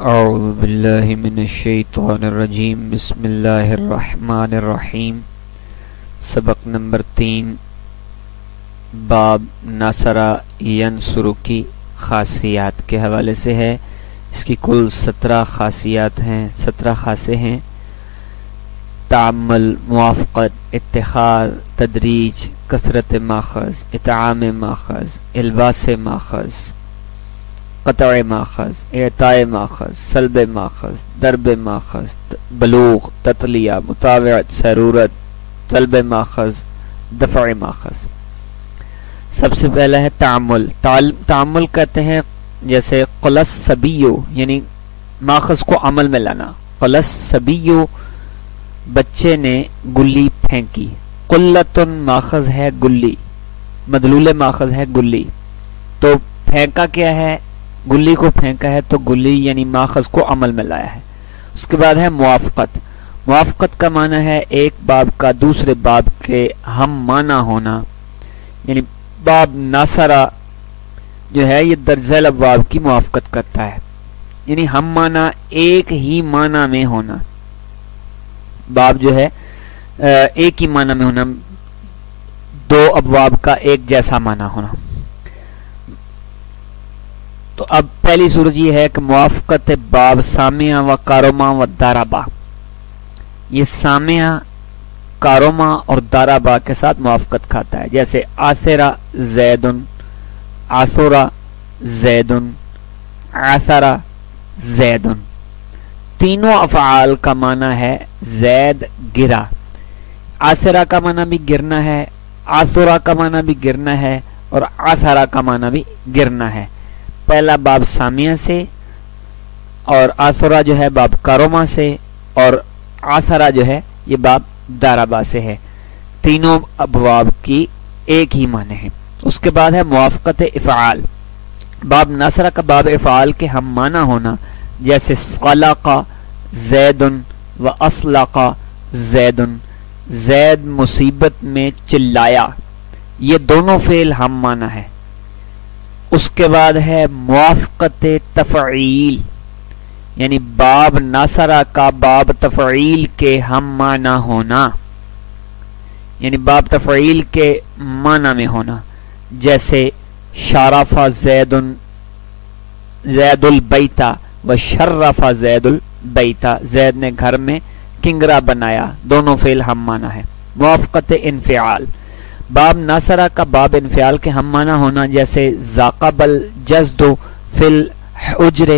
اعوذ باللہ من الشیطان الرجیم بسم اللہ الرحمن الرحیم۔ سبق نمبر 3 باب ناصرہ ینصر کی خاصیات کے حوالے سے ہے۔ اس کی کل 17 خاصیات ہیں، 17 خاصے ہیں۔ تعمل، موافقت، اتخاذ، تدریج، کثرت ماخذ، اطعام ماخذ، الباس ماخذ، قطع ماخذ، اعطاء ماخذ، سلب ماخذ، درب ماخذ، بلوغ، تطلیہ، مطاوعت، سرورت، طلب ماخذ، دفع ماخذ۔ سب سے پہلا ہے تعمل۔ تعمل کہتے ہیں جیسے قلس سبیو، یعنی ماخذ کو عمل میں لانا۔ قلس سبیو، بچے نے گلی پھینکی۔ قلتن ماخذ ہے گلی، مدلول ماخذ ہے گلی۔ تو پھینکا کیا ہے؟ گلی کو پھینکا ہے، تو گلی یعنی ماخذ کو عمل میں لایا ہے۔ اس کے بعد ہے موافقت۔ موافقت کا معنی ہے ایک باب کا دوسرے باب کے ہم معنی ہونا، یعنی باب ناصرہ جو ہے یہ درج ذیل ابواب کی موافقت کرتا ہے، یعنی ہم معنی ایک ہی معنی میں ہونا۔ باب جو ہے ایک ہی معنی میں ہونا، دو ابواب کا ایک جیسا معنی ہونا۔ تو اب پہلی صورت یہ ہے کہ موافقت باب سامعہ و کارما و دارابا، یہ سامعہ، کارما اور دارابا کے ساتھ موافقت کھاتا ہے۔ جیسے آثرا زیدن، آثرا زیدن، آثرا زیدن، تینوں افعال کا معنی ہے زید گرا۔ آثرا کا معنی بھی گرنا ہے، آثرا کا معنی بھی گرنا ہے، اور آثرا کا معنی بھی گرنا ہے۔ پہلا باب سامیہ سے، اور آثرا جو ہے باب کاروما سے، اور آثرا جو ہے یہ باب دارابا سے ہے۔ تینوں ابواب کی ایک ہی معنی ہے۔ اس کے بعد ہے موافقت افعال۔ باب ناصرہ کا باب افعال کے ہم معنی ہونا، جیسے صلق زیدن و اصلق زیدن، زید مصیبت میں چلایا، یہ دونوں فعل ہم معنی ہے۔ اس کے بعد ہے موافقت تفعیل، یعنی باب ناصرہ کا باب تفعیل کے ہم معنی ہونا، یعنی باب تفعیل کے معنی میں ہونا۔ جیسے شرف زید زید البیتا و شرف زید البیتا، زید نے گھر میں کنگرا بنایا، دونوں فعل ہم معنی ہے۔ موافقت انفعال، باب ناصرہ کا باب انفعال کے ہم معنی ہونا، جیسے ذاقب الجزد فی الحجر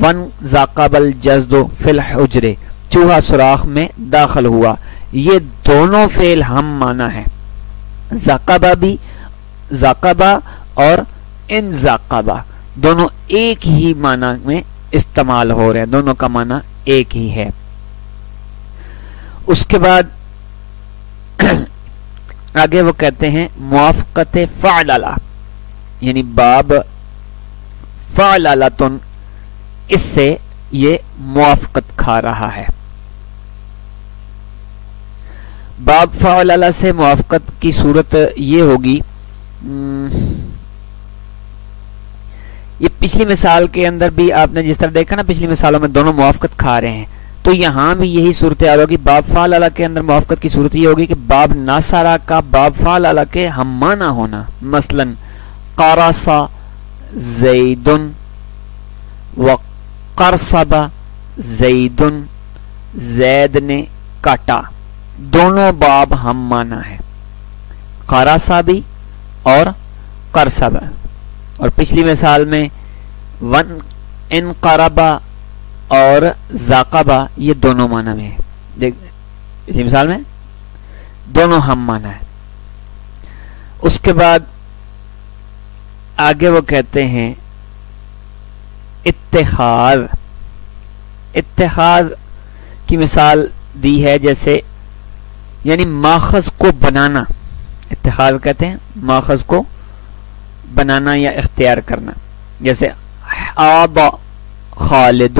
ون ذاقب الجزد فی الحجر، چوہا سوراخ میں داخل ہوا، یہ دونوں فعل ہم معنی ہے۔ ذاقبہ بھی، ذاقبہ اور ان ذاقبہ دونوں ایک ہی معنی میں استعمال ہو رہے ہیں، دونوں کا معنی ایک ہی ہے۔ اس کے بعد آگے وہ کہتے ہیں موافقت فعللہ، یعنی باب فعللتن، اس سے یہ موافقت کھا رہا ہے۔ باب فعللہ سے موافقت کی صورت یہ ہوگی، یہ پچھلی مثال کے اندر بھی آپ نے جس طرح دیکھا نا، پچھلی مثالوں میں دونوں موافقت کھا رہے ہیں، تو یہاں بھی یہی صورتحال ہوگی۔ باب فعللہ کے اندر موافقت کی صورت یہ ہوگی کہ باب ناصرہ کا باب فعللہ کے ہم معنی ہونا۔ مثلا قرص زید و قرصب زید، زید نے کاٹا، دونوں باب ہم معنی ہے، قرص بھی اور قرصب۔ اور پچھلی مثال میں ون انقربا اور ذاقبہ، یہ دونوں معنی میں ہے۔ دیکھ پچھلی مثال میں دونوں ہم معنی ہے۔ اس کے بعد آگے وہ کہتے ہیں اتخاذ۔ اتخاذ کی مثال دی ہے، جیسے یعنی ماخذ کو بنانا۔ اتخاذ کہتے ہیں ماخذ کو بنانا یا اختیار کرنا، جیسے حاض خالد،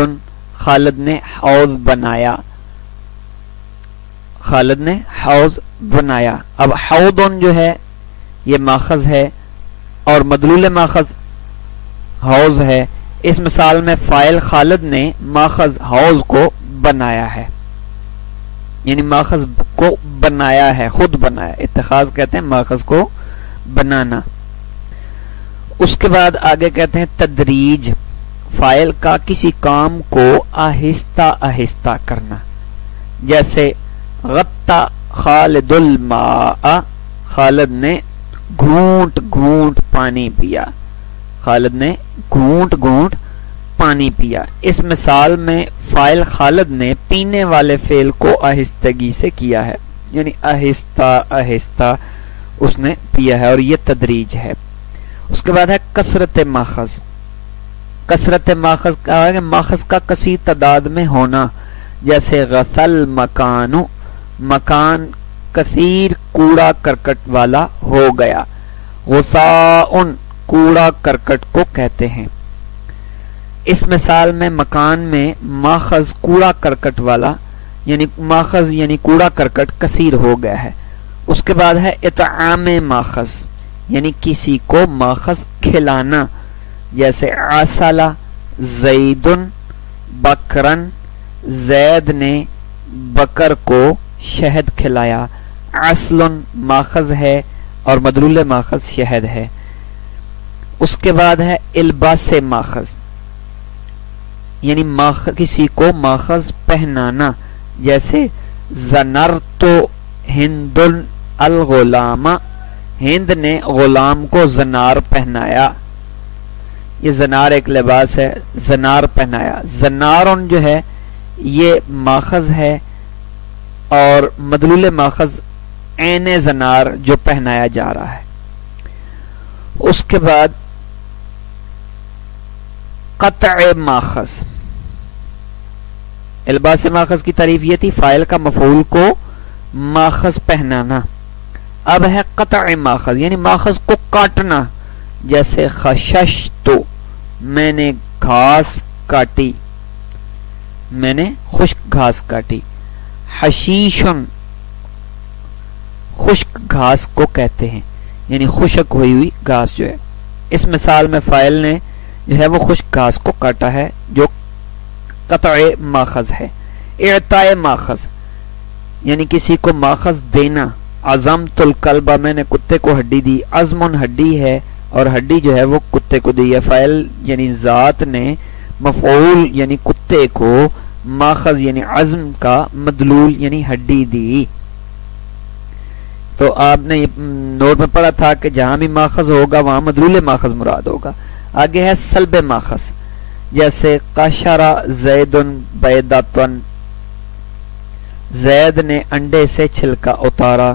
خالد نے حوض بنایا، خالد نے حوض بنایا۔ اب حوض جو ہے یہ ماخذ ہے، اور مدلول ماخذ حوض ہے، اس مثال میں فاعل خالد نے ماخذ حوض کو بنایا ہے، یعنی ماخذ کو بنایا ہے، خود بنایا، اتخاذ کہتے ہیں ماخذ کو بنانا۔ اس کے بعد آگے کہتے ہیں تدریج، فاعل کا کسی کام کو آہستہ آہستہ کرنا، جیسے غطا خالد الماء، خالد نے گھونٹ گھونٹ پانی پیا، خالد نے گھونٹ گھونٹ پانی پیا۔ اس مثال میں فاعل خالد نے پینے والے فعل کو آہستگی سے کیا ہے، یعنی آہستہ آہستہ اس نے پیا ہے، اور یہ تدریج ہے۔ اس کے بعد ہے کثرت ماخذ، کثرت ماخذ کہا ہے کہ ماخذ کا کثیر تعداد میں ہونا، جیسے غسل مکان، مکان کثیر کوڑا کرکٹ والا ہو گیا، غثاء کوڑا کرکٹ کو کہتے ہیں۔ اس مثال میں مکان میں ماخذ کوڑا کرکٹ والا، یعنی ماخذ یعنی کوڑا کرکٹ کثیر ہو گیا ہے۔ اس کے بعد ہے اطعام ماخذ، یعنی کسی کو ماخذ کھلانا، جیسے عسل زید بکرن، زید نے بکر کو شہد کھلایا، عسل ماخذ ہے اور مدلول ماخذ شہد ہے۔ اس کے بعد ہے الباس ماخذ، یعنی کسی کو ماخذ پہنانا، جیسے زنرت ہند الغلام، ہند نے غلام کو زنار پہنایا، یہ زنار ایک لباس ہے، زنار پہنایا۔ زنارن جو ہے یہ ماخذ ہے، اور مدلول ماخذ عین زنار جو پہنایا جا رہا ہے۔ اس کے بعد قطع ماخذ، الباس ماخذ کی تعریف یہ تھی فاعل کا مفعول کو ماخذ پہنانا۔ اب ہے قطع ماخذ، یعنی ماخذ کو کاٹنا، جیسے خششت میں نے گھاس کاٹی، میں نے خشک گھاس کاٹی۔ حشیشن خشک گھاس کو کہتے ہیں، یعنی خشک ہوئی ہوئی گھاس جو ہے۔ اس مثال میں فاعل نے جو ہے وہ خشک گھاس کو کاٹا ہے، جو قطع ماخذ ہے۔ اعطاء ماخذ، یعنی کسی کو ماخذ دینا، عزمت الکلب میں نے کتے کو ہڈی دی، عزم ہڈی ہے اور ہڈی جو ہے وہ کتے کو دی ہے۔ فاعل یعنی ذات نے مفعول یعنی کتے کو ماخذ یعنی عزم کا مدلول یعنی ہڈی دی۔ تو آپ نے نوٹ میں پڑھا تھا کہ جہاں بھی ماخذ ہوگا وہاں مدلول ماخذ مراد ہوگا۔ آگے ہے سلب ماخذ، جیسے قشر زید بیضۃ، زید نے انڈے سے چھلکا اتارا،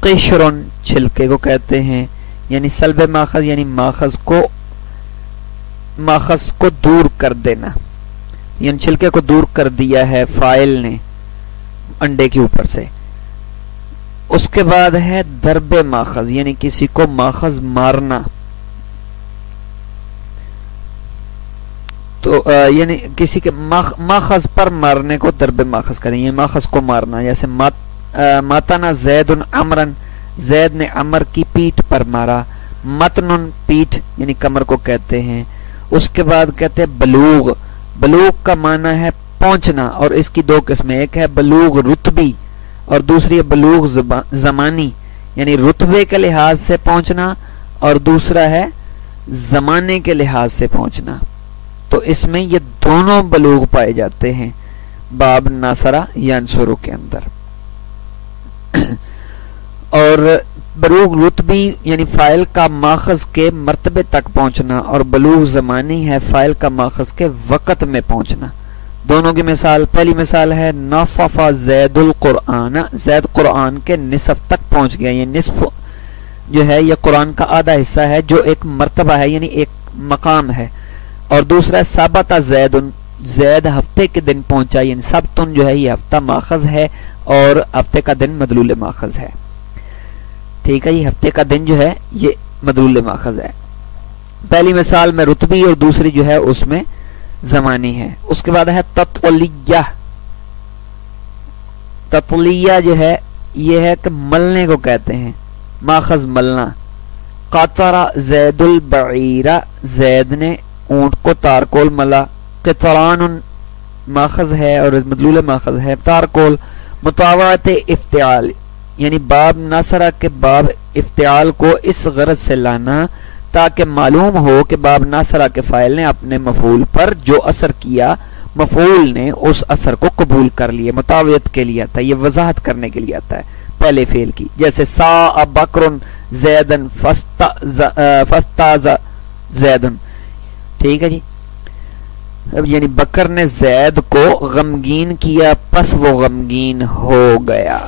قشر چھلکے کو کہتے ہیں، یعنی سلب ماخذ یعنی ماخذ کو دور کر دینا، یعنی چھلکے کو دور کر دیا ہے فاعل نے انڈے کے اوپر سے۔ اس کے بعد ہے ضرب ماخذ، یعنی کسی کو ماخذ مارنا، تو یعنی کسی کے ماخذ پر مارنے کو ضرب ماخذ کریں، یہ ماخذ کو مارنا، جیسے ماتنا زید عمرن، زید نے عمر کی پیٹھ پر مارا، متن پیٹھ یعنی کمر کو کہتے ہیں۔ اس کے بعد کہتے ہیں بلوغ، بلوغ کا معنی ہے پہنچنا، اور اس کی دو قسمیں، ایک ہے بلوغ رتبی اور دوسری ہے بلوغ زمانی، یعنی رتبے کے لحاظ سے پہنچنا، اور دوسرا ہے زمانے کے لحاظ سے پہنچنا۔ تو اس میں یہ دونوں بلوغ پائے جاتے ہیں باب ناصرہ ینصرو کے اندر۔ اور بلوغ رتبی یعنی فاعل کا ماخذ کے مرتبے تک پہنچنا، اور بلوغ زمانی ہے فاعل کا ماخذ کے وقت میں پہنچنا۔ دونوں کی مثال، پہلی مثال ہے نصف زید القرآن، زید قرآن کے نصف تک پہنچ گیا، یہ نصف جو ہے یہ قرآن کا آدھا حصہ ہے جو ایک مرتبہ ہے یعنی ایک مقام ہے۔ اور دوسرا ہے ثابت زید، زید ہفتے کے دن پہنچا، یعنی سبتن جو ہے یہ ہفتہ ماخذ ہے اور ہفتے کا دن مدلول ماخذ ہے۔ ٹھیک ہے، یہ ہفتے کا دن جو ہے یہ مدلول ماخذ ہے۔ پہلی مثال میں رتبی اور دوسری جو ہے اس میں زمانی ہے۔ اس کے بعد ہے تطلیہ، تطلیہ جو ہے یہ ہے کہ ملنے کو کہتے ہیں، ماخذ ملنا۔ قطر زید البعیر، زید نے اونٹ کو تارکول ملا. قطران ماخذ ہے اور مدلول ماخذ ہے. تارکول مطاوعت افتعال یعنی باب ناصرہ کے باب افتعال کو اس غرض سے لانا تاکہ معلوم ہو کہ باب ناصرہ کے فاعل نے اپنے مفعول پر جو اثر کیا مفعول نے اس اثر کو قبول کر لیے. مطاوعت کے لیے آتا ہے, یہ وضاحت کرنے کے لیے آتا ہے پہلے فعل کی, جیسے سا بکر زیدن فاستاز زیدن. ٹھیک ہے جی. اب یعنی بکر نے زید کو غمگین کیا پس وہ غمگین ہو گیا.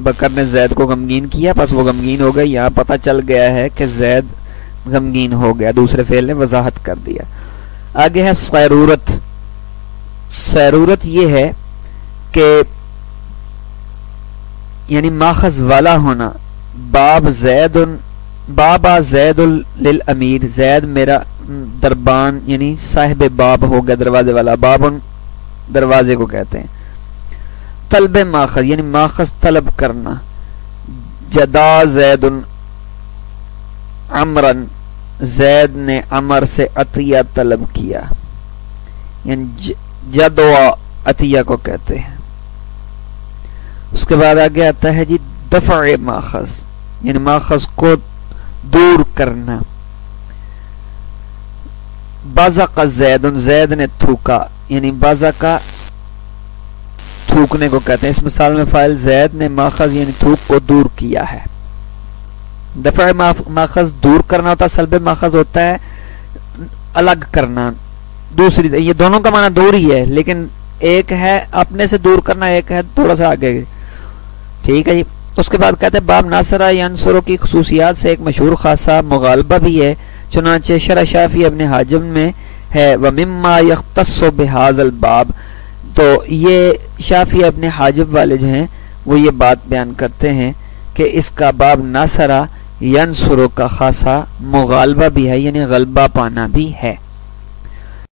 بکر نے زید کو غمگین کیا پس وہ غمگین ہو گیا. یہاں پتہ چل گیا ہے کہ زید غمگین ہو گیا, دوسرے فعل نے وضاحت کر دیا. آگے ہے سیرورت. سیرورت یہ ہے کہ یعنی ماخذ والا ہونا. بابا زید للامیر, زید میرا دربان یعنی صاحب باب ہو گیا, دروازے والا. بابن دروازے کو کہتے ہیں. طلب ماخذ یعنی ماخذ طلب کرنا. جدا زید عمرن, زید نے عمر سے عطیہ طلب کیا, یعنی جدوا عطیہ کو کہتے ہیں. اس کے بعد آگے آتا ہے جی دفع ماخذ یعنی ماخذ کو دور کرنا. بازق زید, زید نے تھوکا یعنی بازقہ تھوکنے کو کہتے ہیں. اس مثال میں فاعل زید نے ماخذ یعنی تھوک کو دور کیا ہے. دفع ماخذ دور کرنا ہوتا ہے, سلب ماخذ ہوتا ہے الگ کرنا. دوسری یہ دونوں کا معنی دور ہی ہے, لیکن ایک ہے اپنے سے دور کرنا, ایک ہے تھوڑا سا آگے. ٹھیک ہے جی. اس کے بعد کہتے ہیں باب ناصرہ ینصرو کی خصوصیات سے ایک مشہور خاصہ مغالبہ بھی ہے, چنانچہ شرح شافعی ابن حاجب میں ہے ومما یختص بہذا الباب. تو یہ شافعی ابن حاجب والے جو ہیں وہ یہ بات بیان کرتے ہیں کہ اس کا باب ناصرہ ینصرو کا خاصہ مغالبہ بھی ہے, یعنی غلبہ پانا بھی ہے.